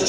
All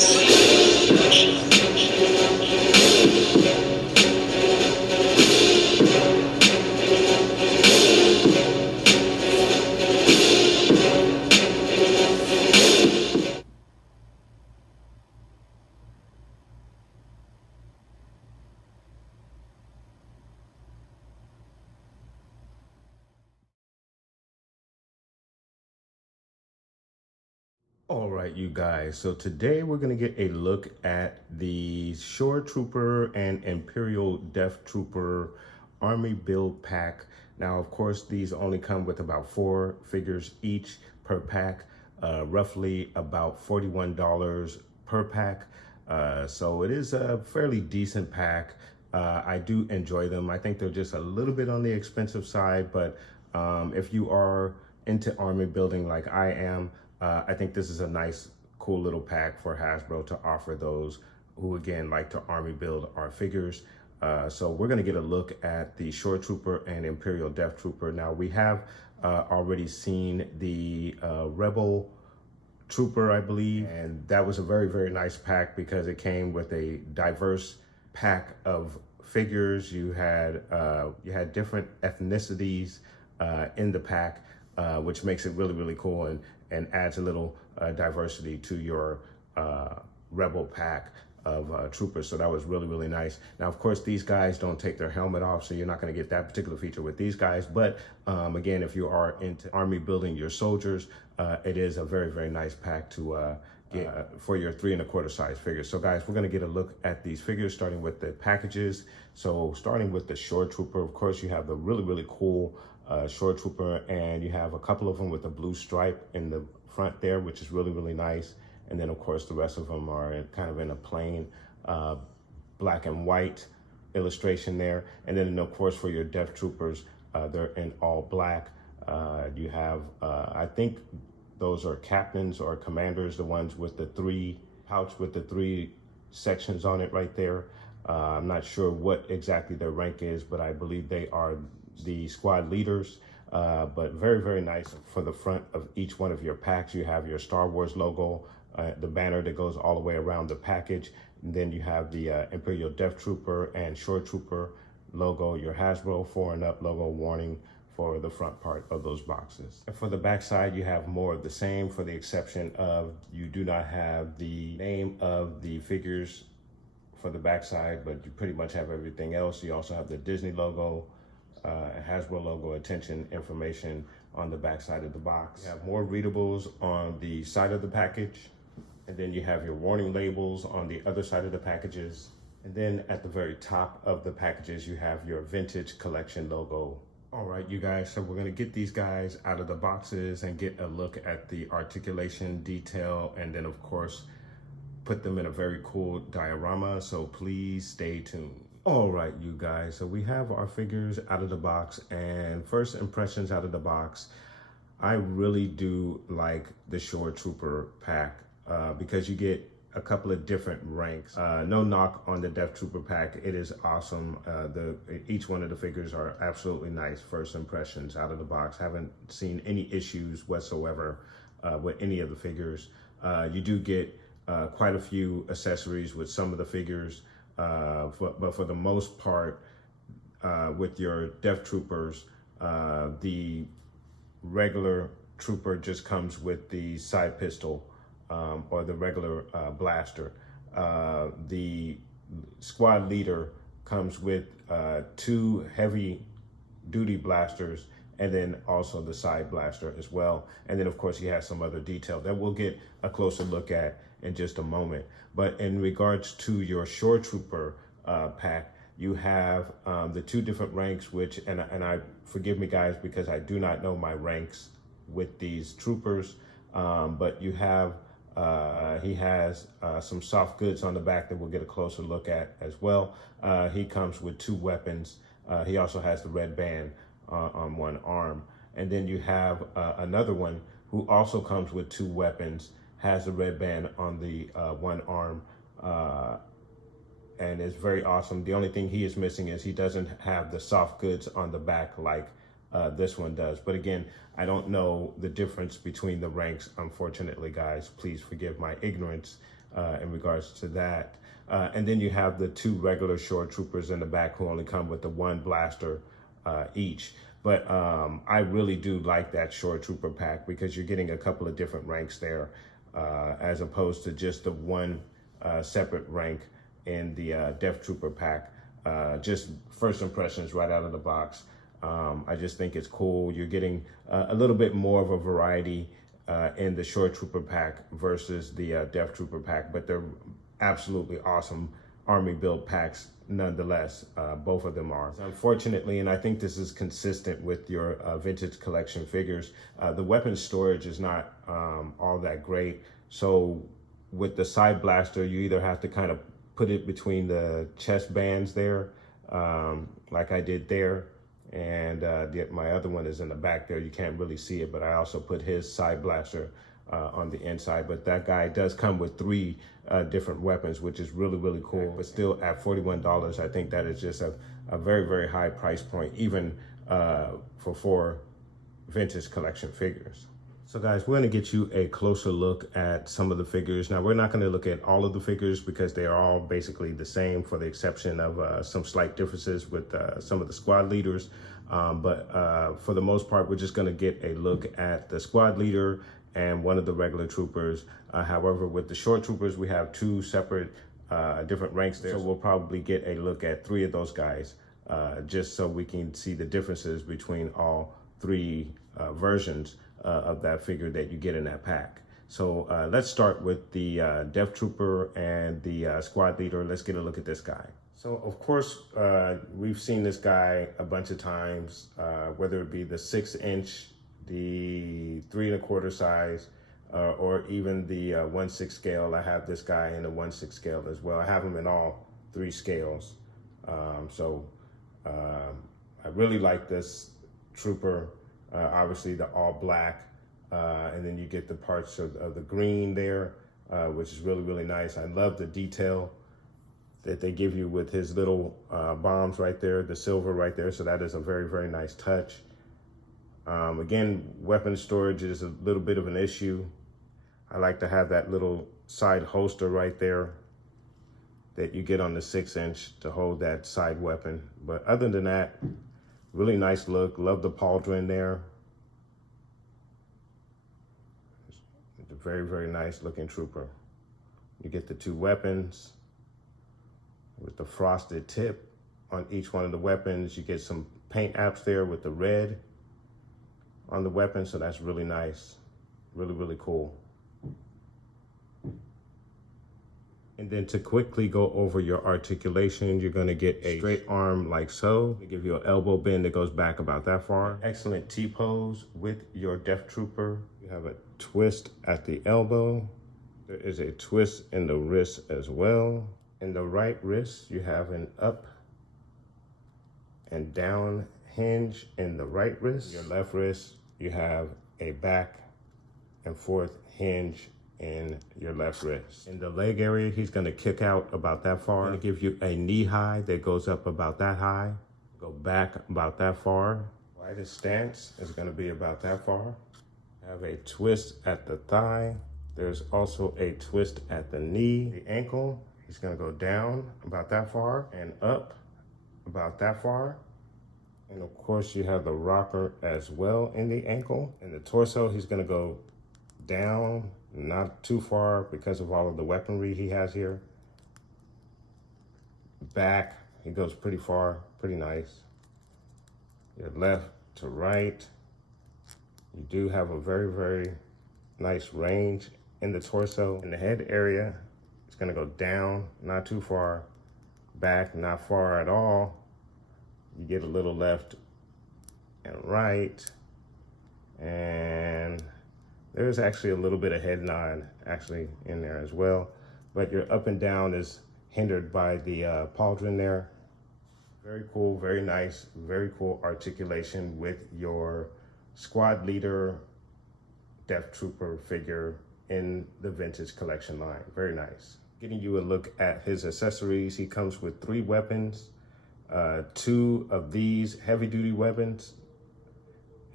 right, you guys. So today we're going to get a look at the Shore Trooper and Imperial Death Trooper Army Build Pack. Now, of course, these only come with about 4 figures each per pack, roughly about $41 per pack. So it is a fairly decent pack. I do enjoy them. I think they're just a little bit on the expensive side, but if you are into army building like I am, I think this is a nice, cool little pack for Hasbro to offer those who, again, like to army build our figures. So we're going to get a look at the Shore Trooper and Imperial Death Trooper. Now, we have already seen the Rebel Trooper, I believe, and that was a very, very nice pack because it came with a diverse pack of figures. You had different ethnicities in the pack, which makes it really, really cool and adds a little diversity to your Rebel pack of troopers. So that was really, really nice. Now, of course, these guys don't take their helmet off, so you're not going to get that particular feature with these guys. But again, if you are into army building your soldiers, it is a very, very nice pack to get for your 3 1/4 size figures. So guys, we're going to get a look at these figures, starting with the packages. So starting with the Shore Trooper, of course, you have the really, really cool Shore Trooper, and you have a couple of them with a blue stripe in the front there, which is really, really nice. And then, of course, the rest of them are kind of in a plain black and white illustration there. And then, of course, for your Death Troopers, they're in all black. You have, I think those are captains or commanders, the ones with the 3 pouch with the 3 sections on it right there. I'm not sure what exactly their rank is, but I believe they are the squad leaders. But very, very nice. For the front of each one of your packs, you have your Star Wars logo, the banner that goes all the way around the package. And then you have the Imperial Death Trooper and Shore Trooper logo, your Hasbro 4 and Up logo warning for the front part of those boxes. And for the back side, you have more of the same, for the exception of you do not have the name of the figures for the back side, but you pretty much have everything else. You also have the Disney logo, Hasbro logo, attention information on the back side of the box. You have more readables on the side of the package, and then you have your warning labels on the other side of the packages. And then at the very top of the packages, you have your vintage collection logo. All right, you guys, so we're gonna get these guys out of the boxes and get a look at the articulation detail, and then of course, put them in a very cool diorama, so please stay tuned. All right, you guys, so we have our figures out of the box, and first impressions out of the box, I really do like the Shore Trooper pack because you get a couple of different ranks. No knock on the Death Trooper pack, it is awesome. Each one of the figures are absolutely nice. First impressions out of the box, haven't seen any issues whatsoever with any of the figures. You do get quite a few accessories with some of the figures, but for the most part, with your Death Troopers, the regular trooper just comes with the side pistol or the regular blaster. The squad leader comes with 2 heavy duty blasters, and then also the side blaster as well. And then of course he has some other detail that we'll get a closer look at in just a moment. But in regards to your Shore Trooper pack, you have the 2 different ranks, which, and I forgive me guys, because I do not know my ranks with these troopers, but you have, he has some soft goods on the back that we'll get a closer look at as well. He comes with 2 weapons. He also has the red band on one arm. And then you have another one who also comes with 2 weapons, has the red band on the one arm, and is very awesome. The only thing he is missing is he doesn't have the soft goods on the back like this one does. But again, I don't know the difference between the ranks, unfortunately, guys. Please forgive my ignorance. in regards to that. And then you have the two regular shore troopers in the back who only come with the one blaster each. But I really do like that shore trooper pack because you're getting a couple of different ranks there as opposed to just the one separate rank in the Death Trooper pack. Just first impressions right out of the box. I just think it's cool. You're getting a little bit more of a variety in the Shore Trooper pack versus the Death Trooper pack, but they're absolutely awesome Army build packs nonetheless. Both of them are. Unfortunately, and I think this is consistent with your vintage collection figures, the weapon storage is not all that great. So with the side blaster, you either have to kind of put it between the chest bands there, like I did there, and my other one is in the back there. You can't really see it, but I also put his side blaster on the inside. But that guy does come with three different weapons, which is really, really cool. But still at $41, I think that is just a very, very high price point, even for 4 vintage collection figures. So guys, we're gonna get you a closer look at some of the figures. Now, we're not gonna look at all of the figures because they are all basically the same, for the exception of some slight differences with some of the squad leaders. But for the most part, we're just gonna get a look at the squad leader and one of the regular troopers. However, with the short troopers, we have 2 separate different ranks there. So we'll probably get a look at 3 of those guys, just so we can see the differences between all 3 versions of that figure that you get in that pack. So let's start with the Death Trooper and the squad leader. Let's get a look at this guy. So of course, we've seen this guy a bunch of times, whether it be the 6-inch, the 3 1/4 size, or even the 1/6 scale. I have this guy in the 1/6 scale as well. I have him in all 3 scales. I really like this trooper. Obviously the all black, and then you get the parts of the green there, which is really, really nice. I love the detail that they give you with his little bombs right there, the silver right there. So that is a very, very nice touch. Again, weapon storage is a little bit of an issue. I like to have that little side holster right there that you get on the 6-inch to hold that side weapon. But other than that, really nice look. Love the pauldron there. It's a very, very nice looking trooper. You get the 2 weapons with the frosted tip on each one of the weapons. You get some paint apps there with the red on the weapon, so that's really nice. Really, really cool. And then to quickly go over your articulation, you're gonna get a straight arm like so. They give you an elbow bend that goes back about that far. Excellent T-pose with your Death Trooper. You have a twist at the elbow. There is a twist in the wrist as well. In the right wrist, you have an up and down hinge in the right wrist. Your left wrist, you have a back and forth hinge in your left wrist. In the leg area, he's gonna kick out about that far. Gonna give you a knee high that goes up about that high, go back about that far. Widest stance is gonna be about that far. Have a twist at the thigh. There's also a twist at the knee. The ankle, he's gonna go down about that far and up about that far. And of course you have the rocker as well in the ankle. In the torso, he's gonna go down, not too far because of all of the weaponry he has here. Back, he goes pretty far, pretty nice. Your left to right. You do have a very, very nice range in the torso. In the head area, it's gonna go down, not too far. Back, not far at all. You get a little left and right. And there's actually a little bit of head nod actually in there as well. But your up and down is hindered by the pauldron there. Very cool, very nice, very cool articulation with your squad leader Death Trooper figure in the vintage collection line. Very nice. Getting you a look at his accessories. He comes with 3 weapons, 2 of these heavy duty weapons,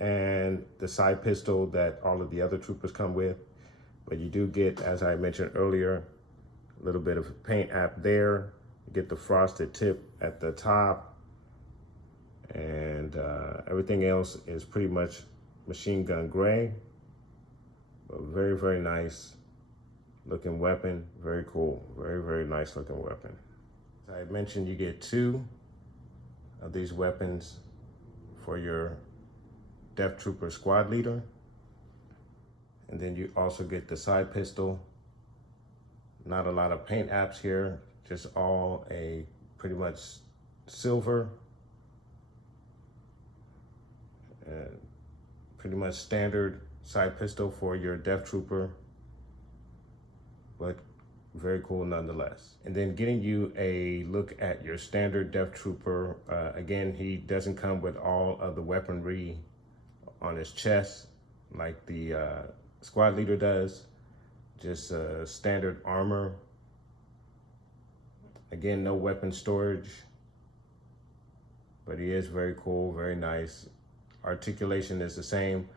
and the side pistol that all of the other troopers come with. But you do get, as I mentioned earlier, A little bit of paint app there. You get the frosted tip at the top, and everything else is pretty much machine gun gray. But very, very nice looking weapon. Very cool. Very, very nice looking weapon. As I mentioned, you get 2 of these weapons for your Death Trooper squad leader. And then you also get the side pistol. Not a lot of paint apps here, just all a pretty much silver and pretty much standard side pistol for your Death Trooper, but very cool nonetheless. And then getting you a look at your standard Death Trooper. Again, he doesn't come with all of the weaponry on his chest like the squad leader does. Just standard armor. Again, no weapon storage, but he is very cool, very nice. Articulation is the same,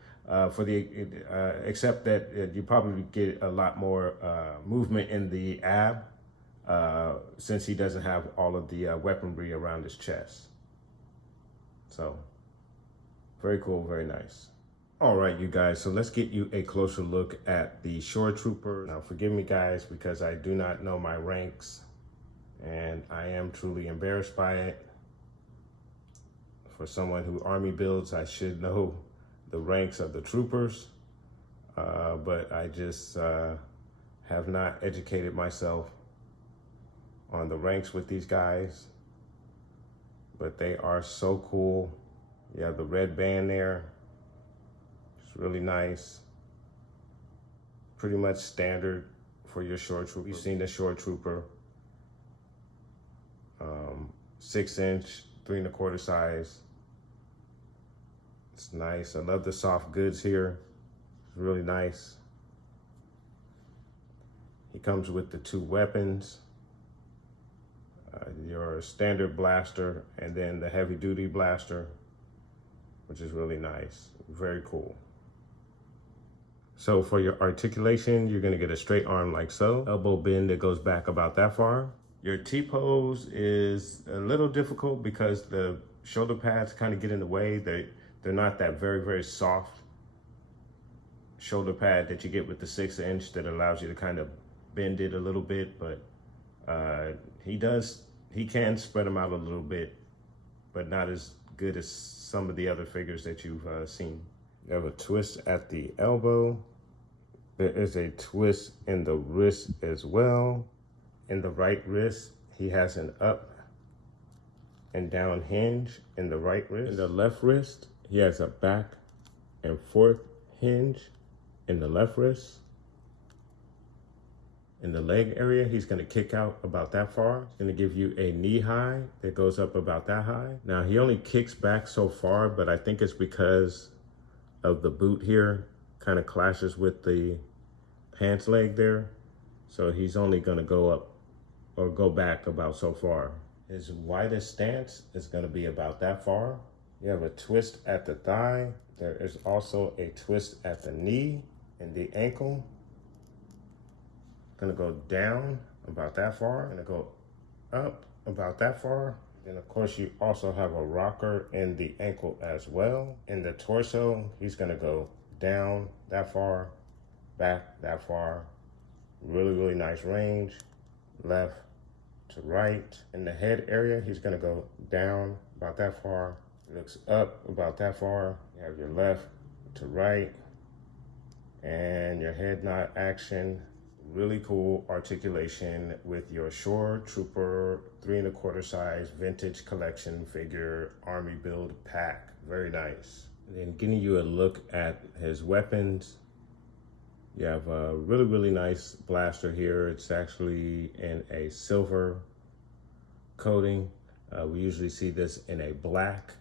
except that you probably get a lot more movement in the ab since he doesn't have all of the weaponry around his chest. So, very cool, very nice. All right, you guys, so let's get you a closer look at the Shore Trooper. Now, forgive me, guys, because I do not know my ranks, and I am truly embarrassed by it. For someone who Army builds, I should know the ranks of the troopers, but I just have not educated myself on the ranks with these guys. But they are so cool. You have the red band there. It's really nice. Pretty much standard for your Shore Trooper. You've seen the Shore Trooper. 6-inch, 3 1/4 size. It's nice. I love the soft goods here. It's really nice. He comes with the 2 weapons. Your standard blaster and then the heavy duty blaster, which is really nice. Very cool. So for your articulation, you're gonna get a straight arm like so. Elbow bend that goes back about that far. Your T-pose is a little difficult because the shoulder pads kind of get in the way. They're not that very, very soft shoulder pad that you get with the 6-inch that allows you to kind of bend it a little bit, but he can spread them out a little bit, but not as good as some of the other figures that you've seen. You have a twist at the elbow. There is a twist in the wrist as well. In the right wrist, he has an up and down hinge in the right wrist. In the left wrist, he has a back and forth hinge in the left wrist. In the leg area, he's gonna kick out about that far. He's gonna give you a knee high that goes up about that high. Now, he only kicks back so far, but I think it's because of the boot here, kind of clashes with the pants leg there. So he's only gonna go up or go back about so far. His widest stance is gonna be about that far. You have a twist at the thigh. There is also a twist at the knee and the ankle. Gonna go down about that far, gonna go up about that far. And of course, you also have a rocker in the ankle as well. In the torso, he's gonna go down that far, back that far. Really, really nice range, left to right. In the head area, he's gonna go down about that far, looks up about that far. You have your left to right, and your head nod action. Really cool articulation with your Shore Trooper 3 1/4 size vintage collection figure Army build pack. Very nice. And then getting you a look at his weapons. You have a really, really nice blaster here. It's actually in a silver coating. We usually see this in a black.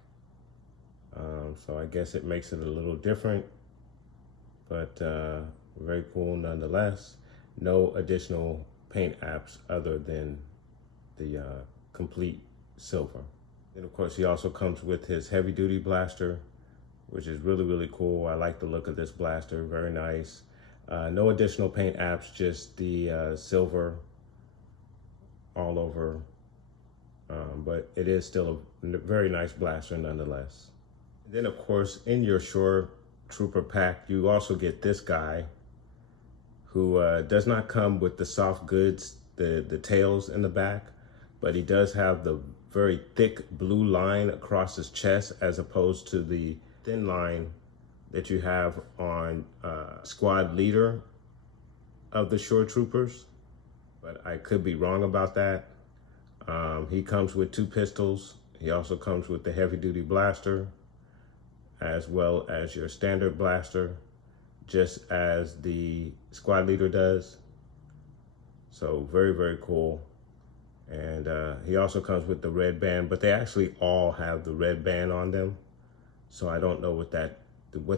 So I guess it makes it a little different, but very cool nonetheless. No additional paint apps other than the complete silver. And of course, he also comes with his heavy duty blaster, which is really, really cool. I like the look of this blaster, very nice. No additional paint apps, just the silver all over, but it is still a very nice blaster nonetheless. And then of course, in your Shore Trooper pack, you also get this guy who does not come with the soft goods, the tails in the back, but he does have the very thick blue line across his chest as opposed to the thin line that you have on squad leader of the Shore Troopers, but I could be wrong about that. He comes with 2 pistols. He also comes with the heavy duty blaster, as well as your standard blaster, just as the squad leader does. So very, very cool. And he also comes with the red band, but they actually all have the red band on them. So I don't know what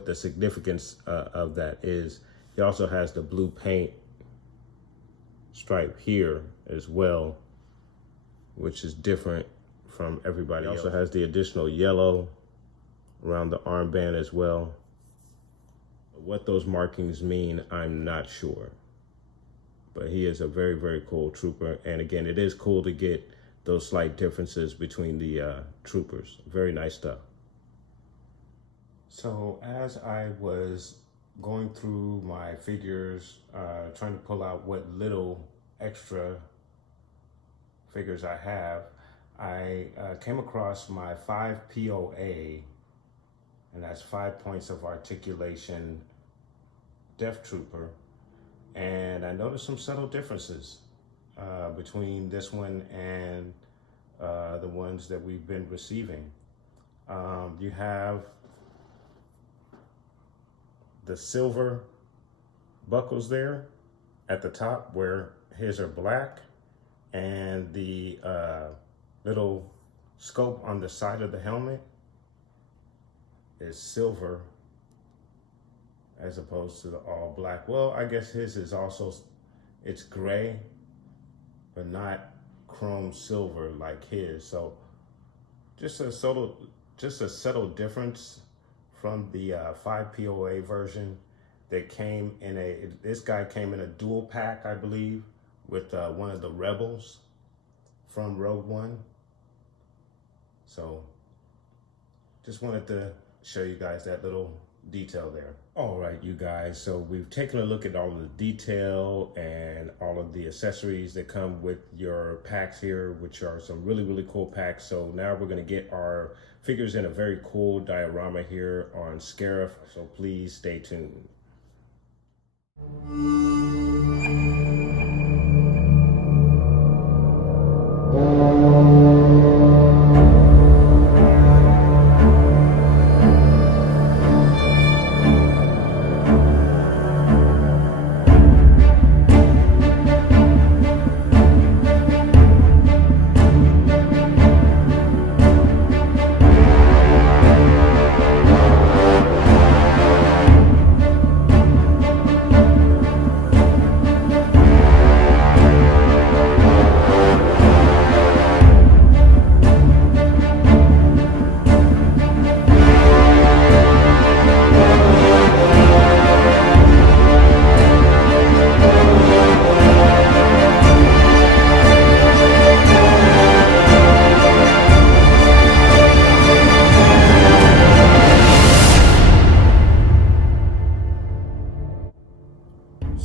the significance of that is. He also has the blue paint stripe here as well, which is different from everybody else. He also has the additional yellow around the armband as well. What those markings mean, I'm not sure. But he is a very, very cool trooper. And again, it is cool to get those slight differences between the troopers. Very nice stuff. So as I was going through my figures, trying to pull out what little extra figures I have, I came across my 5 POA, and that's 5 points of articulation Death Trooper. And I noticed some subtle differences between this one and the ones that we've been receiving. You have the silver buckles there at the top where his are black, and the little scope on the side of the helmet is silver as opposed to the all black. Well, I guess his is also, it's gray, but not chrome silver like his. So just a subtle difference from the 5 POA version that came in this guy came in a dual pack, I believe, with one of the Rebels from Rogue One. So just wanted to show you guys that little detail there. All right, you guys, so we've taken a look at all of the detail and all of the accessories that come with your packs here, which are some really, really cool packs. So now we're going to get our figures in a very cool diorama here on Scarif, so please stay tuned.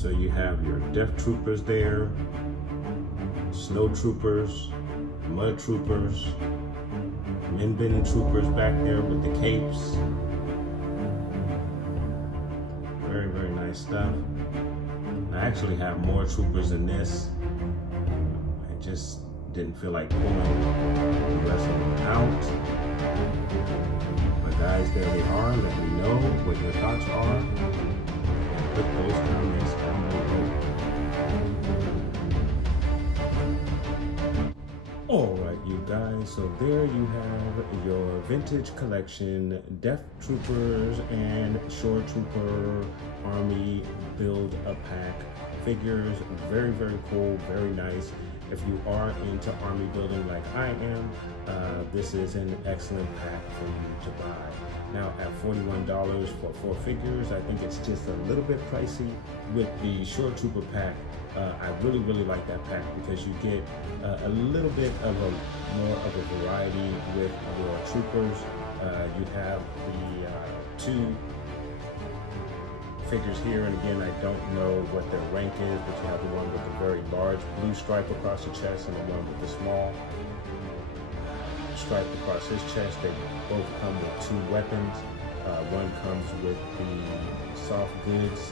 So you have your Death Troopers there, Snow Troopers, Mud Troopers, Min-Bin Troopers back there with the capes. Very, very nice stuff. I actually have more troopers than this. I just didn't feel like pulling the rest of them out. But guys, there they are. Let me know what your thoughts are. Put those comments down below. All right, you guys, so there you have your vintage collection Death Troopers and Shore Trooper Army Build-A-Pack figures. Very, very cool, very nice. If you are into army building like I am, this is an excellent pack for you to buy. Now at $41 for 4 figures, I think it's just a little bit pricey. With the Shore Trooper pack, I really, really like that pack because you get a little bit of more of a variety with your troopers. You have the 2 figures here, and again, I don't know what their rank is, but you have the one with the very large blue stripe across the chest and the one with the small stripe across his chest. They both come with 2 weapons. One comes with the soft goods,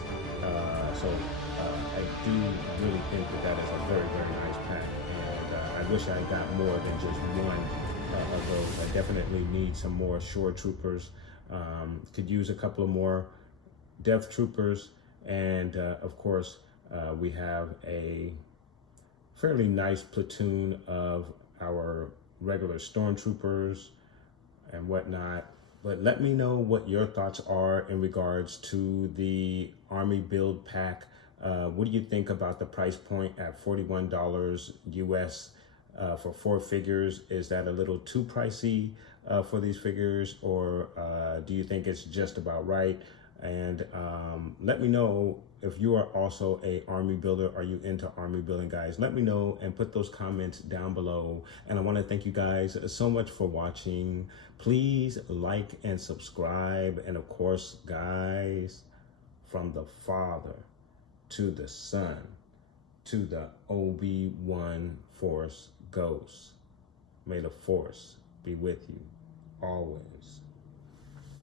so I do really think that is a very, very nice pack, and I wish I got more than just one of those. I definitely need some more Shore Troopers. Could use a couple of more Death Troopers, and of course we have a fairly nice platoon of our regular Stormtroopers and whatnot. But let me know what your thoughts are in regards to the Army Build Pack. What do you think about the price point at $41 US for 4 figures? Is that a little too pricey for these figures, or do you think it's just about right? And let me know if you are also a army builder. Are you into army building, guys? Let me know and put those comments down below. And I want to thank you guys so much for watching. Please like and subscribe. And of course, guys, from the Father to the Son to the Obi-Wan Force Ghost, may the Force be with you always.